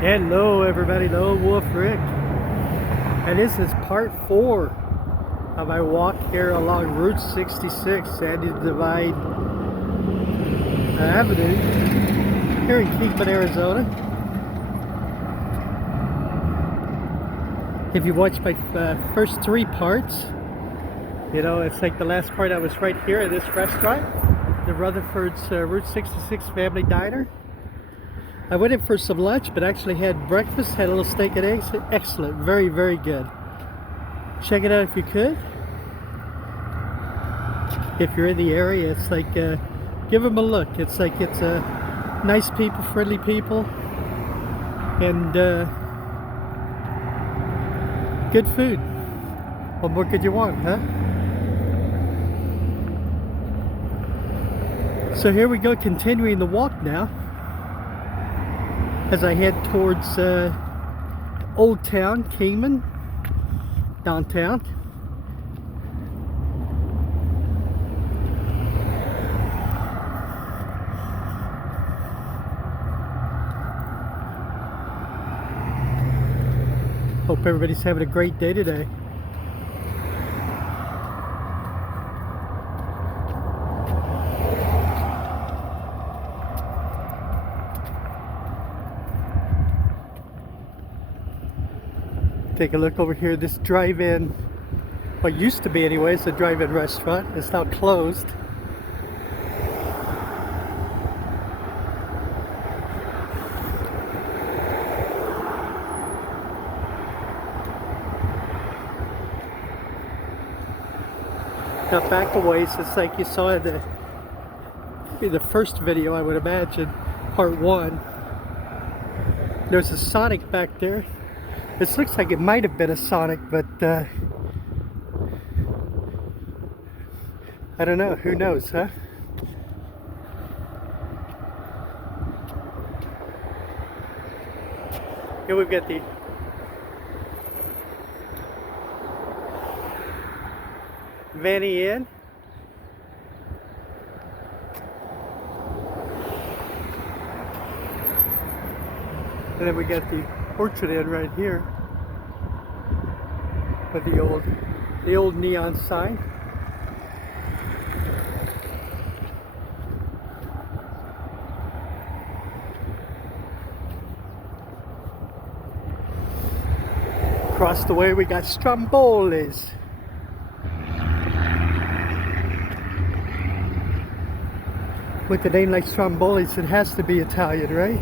Hello everybody, hello Wolf Rick, and this is part 4 of my walk here along Route 66, Sandy Divide Avenue here in Kingman, Arizona. If you watched my first 3 parts, you know, it's like the last part I was right here at this restaurant, the Rutherford's Route 66 Family Diner. I went in for some lunch, but actually had breakfast, had a little steak and eggs. Excellent, very, very good. Check it out if you could. If you're in the area, it's like, give them a look. It's like, it's nice people, friendly people, and good food. What more could you want, huh? So here we go, continuing the walk now, as I head towards Old Town, Kingman, downtown. Hope everybody's having a great day today. Take a look over here, this drive-in, what used to be anyways, a drive-in restaurant. It's now closed. Now back a ways, it's like you saw in the first video, I would imagine, part 1. There's a Sonic back there. This looks like it might have been a Sonic, but I don't know. Who knows, huh? Here we've got the Vanny Inn. And then we got the Orchard Inn right here with the old neon sign. Across the way we got Stromboli's. With a name like Stromboli's, it has to be Italian, right?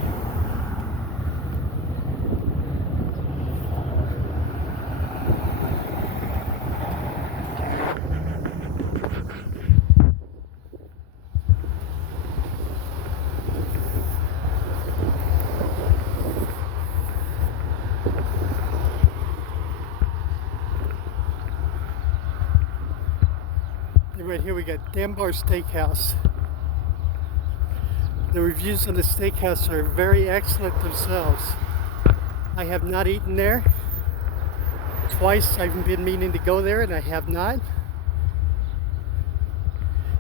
And right here we got Danar Steakhouse. The reviews on the steakhouse are very excellent themselves. I have not eaten there. Twice I've been meaning to go there and I have not.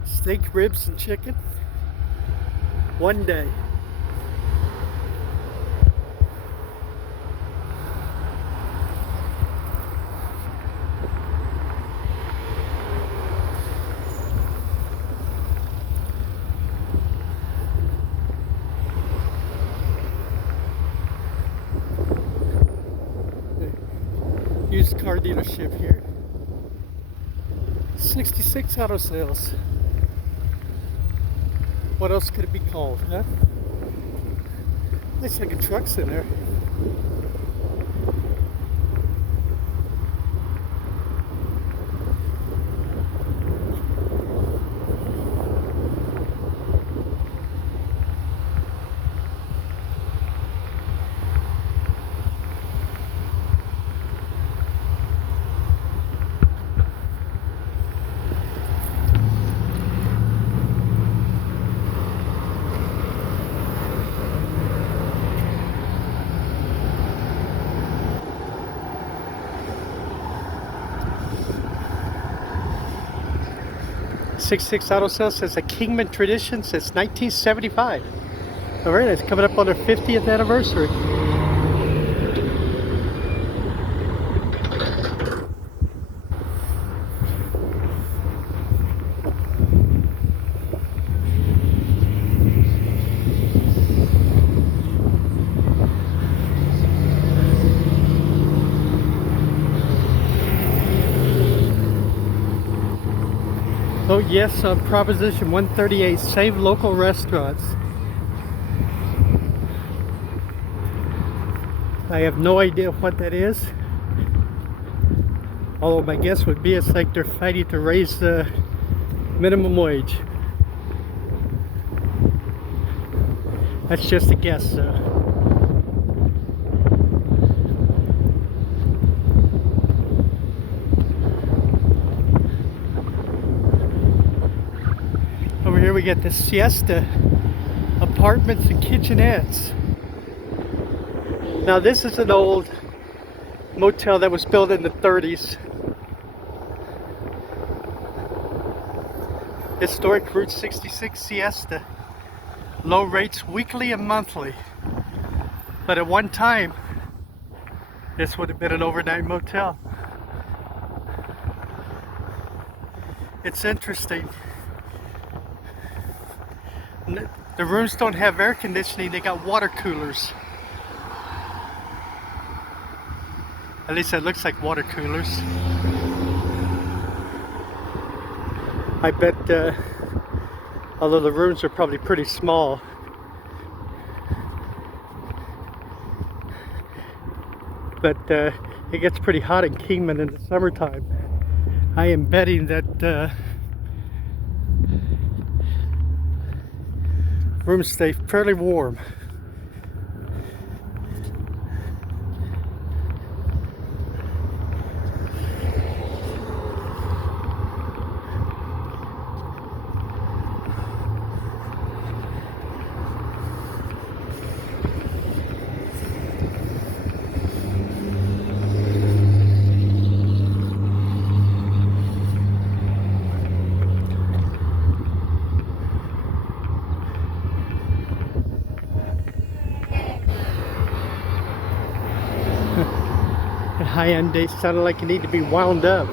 Steak, ribs, and chicken. One day. Used car dealership here. 66 auto sales. What else could it be called, huh? Nice looking trucks in there. .66 Auto Sales says a Kingman tradition since 1975. All right, it's coming up on their 50th anniversary. Vote yes on Proposition 138, save local restaurants. I have no idea what that is. Although my guess would be it's like they're fighting to raise the minimum wage. That's just a guess, though. Over here we get the Siesta apartments and kitchenettes. Now this is an old motel that was built in the 30s. Historic Route 66 Siesta. Low rates weekly and monthly. But at one time, this would have been an overnight motel. It's interesting. The rooms don't have air conditioning, they got water coolers. At least it looks like water coolers. I bet, although the rooms are probably pretty small, but it gets pretty hot in Kingman in the summertime. I am betting that rooms stay fairly warm. High-end days sounded like you need to be wound up.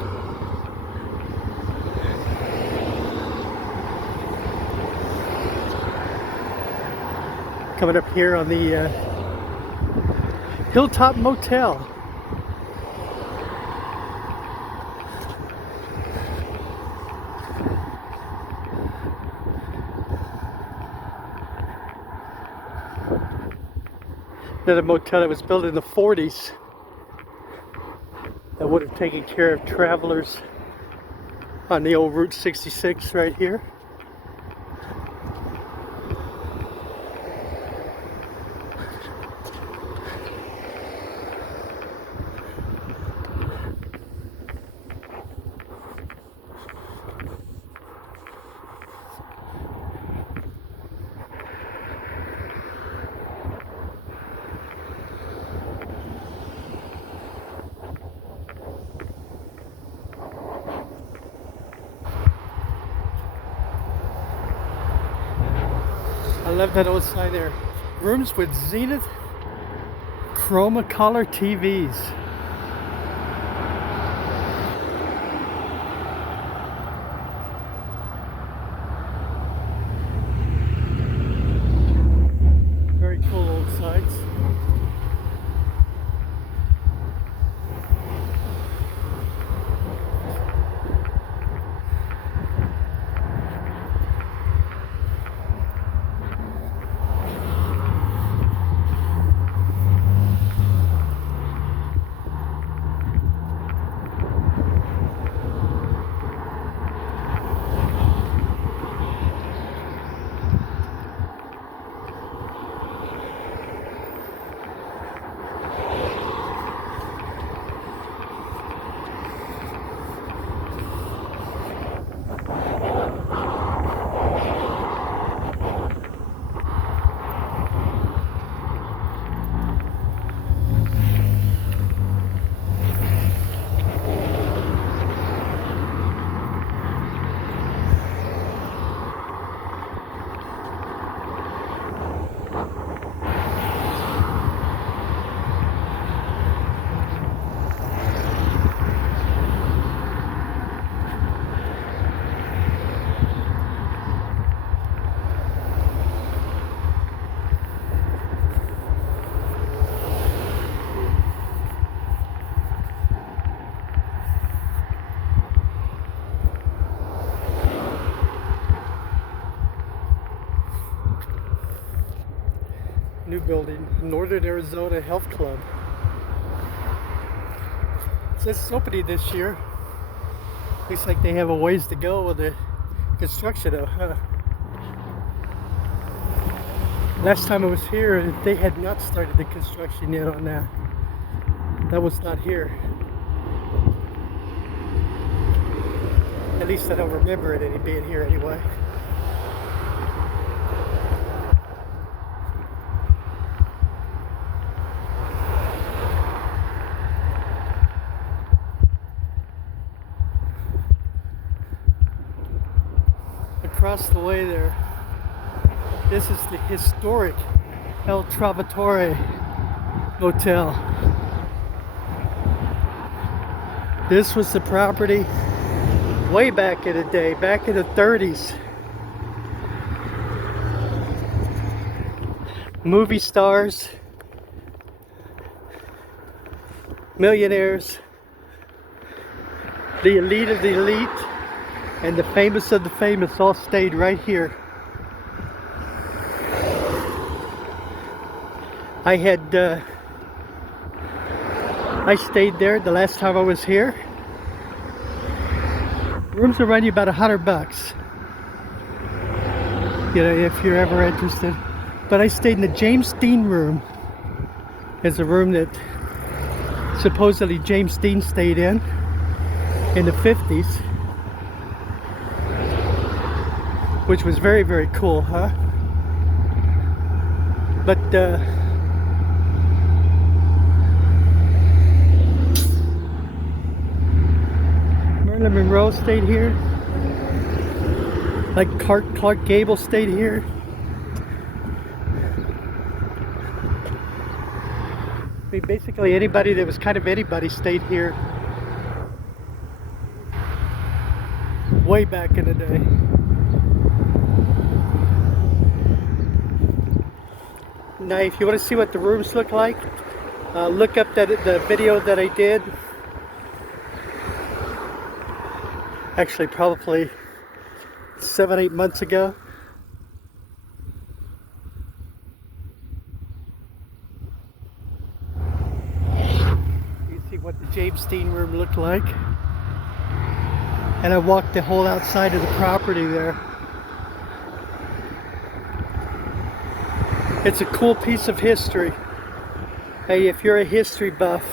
Coming up here on the Hilltop Motel. Another motel that was built in the 40s. That would have taken care of travelers on the old Route 66 right here. I love that old sign there. Rooms with Zenith Chroma color TVs. Very cool old sites. New building, Northern Arizona Health Club. It says it's opening this year. Looks like they have a ways to go with the construction though, huh? Last time I was here, they had not started the construction yet on that. That was not here. At least I don't remember it being here anyway. Across the way there, this is the historic El Trator Motel. This was the property way back in the day, back in the 30s. Movie stars, millionaires, the elite of the elite, and the famous of the famous all stayed right here. I stayed there the last time I was here. Rooms will run you about $100, you know, if you're ever interested. But I stayed in the James Dean room. It's a room that supposedly James Dean stayed in the 50s, which was very, very cool, huh? But Marilyn Monroe stayed here. Like Clark Gable stayed here. I mean, basically anybody that was kind of anybody stayed here way back in the day. Now, if you want to see what the rooms look like, look up the video that I did. Actually, probably 7-8 months ago. You see what the James Dean room looked like. And I walked the whole outside of the property there. It's a cool piece of history. Hey, if you're a history buff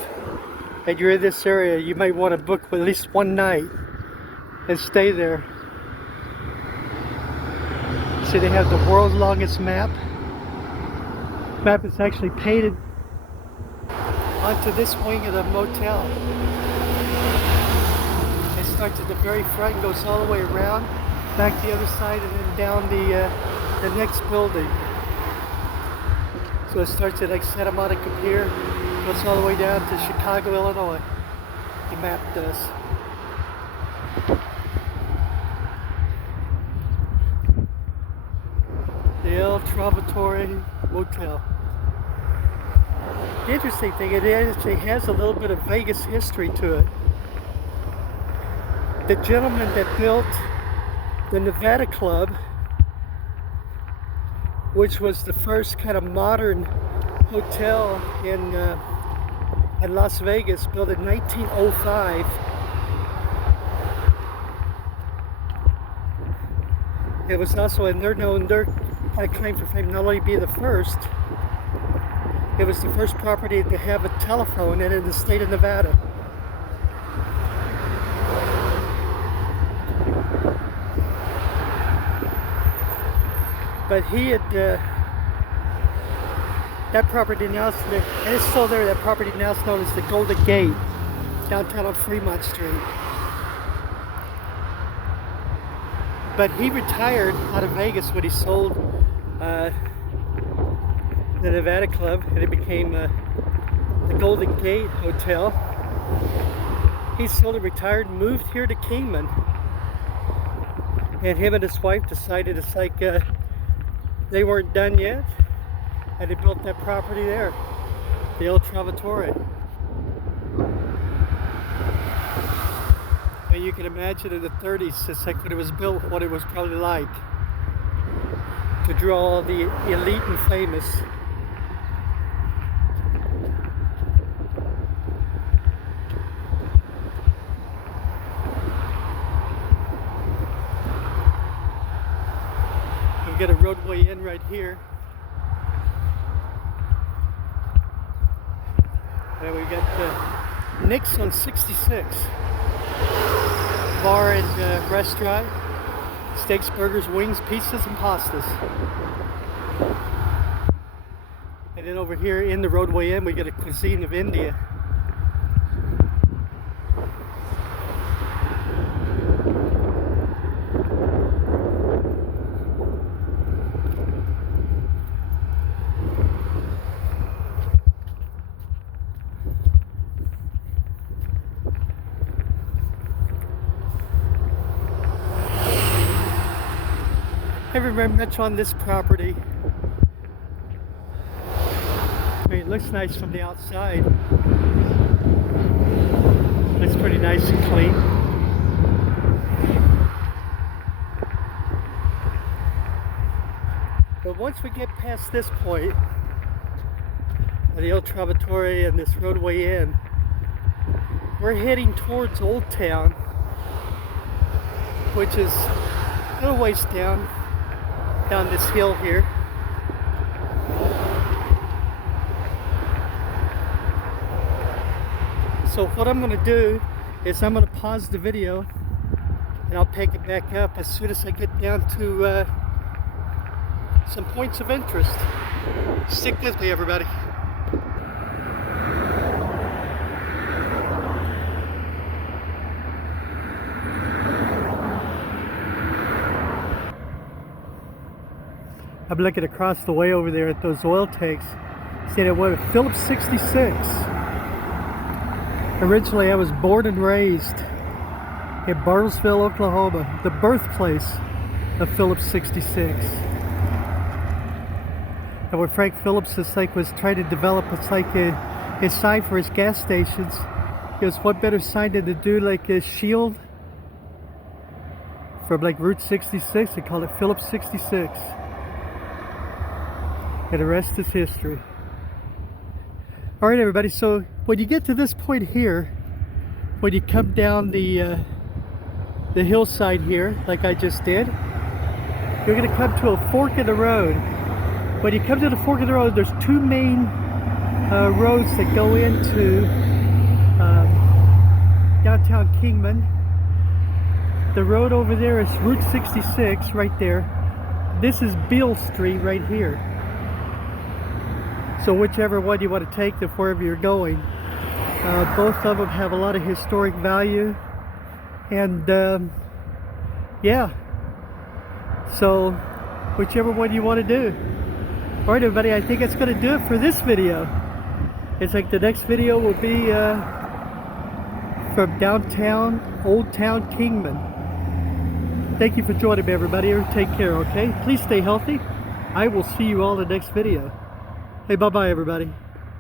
and you're in this area, you might want to book at least one night and stay there. See, they have the world's longest map. Map is actually painted onto this wing of the motel. It starts at the very front and goes all the way around, back the other side, and then down the next building. So it starts at like Santa Monica Pier, goes all the way down to Chicago, Illinois. The map does. The El Trator Motel. The interesting thing, it actually has a little bit of Vegas history to it. The gentleman that built the Nevada Club, which was the first kind of modern hotel in Las Vegas, built in 1905. It was also, and they're kind of claim for fame not only be the first, it was the first property to have a telephone in the state of Nevada. But he had, that property now, and it's still there, that property now is known as the Golden Gate, downtown on Fremont Street. But he retired out of Vegas when he sold the Nevada Club, and it became the Golden Gate Hotel. He sold it, retired, and moved here to Kingman. And him and his wife decided it's like, they weren't done yet, and they built that property there, the El Trator. And you can imagine in the 30s, it's like when it was built, what it was probably like to draw all the elite and famous roadway in right here. And we got Nick's on 66. Bar and restaurant. Steaks, burgers, wings, pizzas, and pastas. And then over here in the roadway in, we got a Cuisine of India. Haven't very much on this property. I mean, it looks nice from the outside. It's pretty nice and clean. But once we get past this point, the old Trator and this roadway in, we're heading towards Old Town, which is a little ways down this hill here. So what I'm going to do is I'm going to pause the video and I'll pick it back up as soon as I get down to some points of interest. Stick with me, everybody. I'm looking across the way over there at those oil tanks. See that what? Phillips 66. Originally, I was born and raised in Bartlesville, Oklahoma, the birthplace of Phillips 66. And when Frank Phillips was trying to develop his sign for his gas stations, it was what better sign than to do like a shield from like Route 66. They call it Phillips 66. And the rest is history. All right, everybody, so when you get to this point here, when you come down the hillside here, like I just did, you're gonna come to a fork in the road. When you come to the fork in the road, there's two main roads that go into downtown Kingman. The road over there is Route 66, right there. This is Beale Street right here. So whichever one you want to take to wherever you're going, both of them have a lot of historic value, and yeah, so whichever one you want to do. All right, everybody, I think that's going to do it for this video. It's like the next video will be from downtown Old Town Kingman. Thank you for joining me, everybody. Take care, okay? Please stay healthy. I will see you all in the next video. Hey, bye-bye, everybody.